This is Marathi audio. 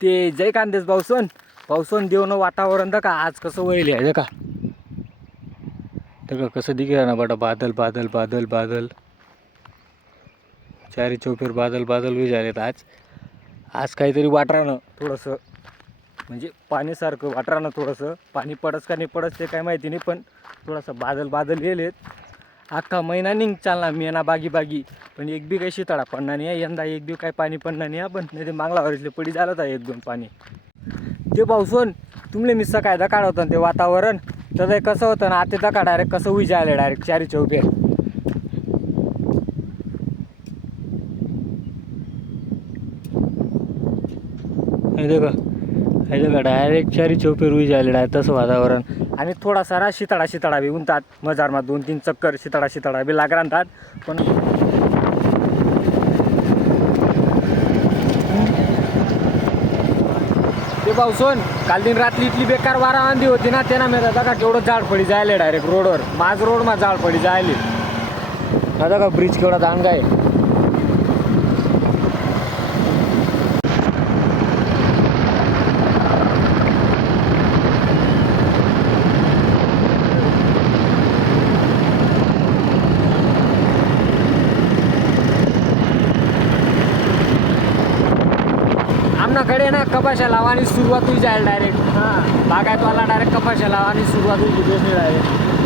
ते जय कांदेच पावसन देऊन वातावरण का आज कसं वळले आहे का का कसं दिखे ना बटा बादल बादल बादल बादल चारी चौफेर बादल बादल भी झालेत आज काहीतरी वाटरानं थोडंसं म्हणजे पाण्यासारखं वाटरानं थोडंसं पाणी पडस का नाही पडस ते काय माहिती नाही पण थोडंसं बादल बादल गेलेत. अख्खा महिना निघ चालला मी ना बागी पण एक बी काही शिताळा पडणार नाही आहे यंदा एक बी काय पाणी पडणार नाही पण नाही ते मागला वरसले पडी झालं होता एक दोन पाणी ते पावसून तुमले मी सकाळ दकाड होतं ते वातावरण तर ते कसं होतं ना आता दका डायरेक्ट कसं उई जायला डायरेक्ट चारी चौफेर देखा डायरेक्ट चारी चौफेर उई जायला डायरेक्ट तसं वातावरण आणि थोडासा रा शिताळा बी उनतात मजारमा 2-3 चक्कर शिताळा बी लाग राहतात पण ते पावसून काल दिन रात्री इतली बेकार वारा आंधी होती ना त्यांना मी दादा का केवढं झाड पडी जायले डायरेक्ट रोडवर माझ रोड मा झाड पडी जायले दादा का ब्रिज केवढा दांडगा आहे. आमनाकडे ना कपाशा लावानी सुरुवात होई जायला डायरेक्ट हां बागायतवाला डायरेक्ट कपाशा लावानी सुरुवात होई डायरेक्ट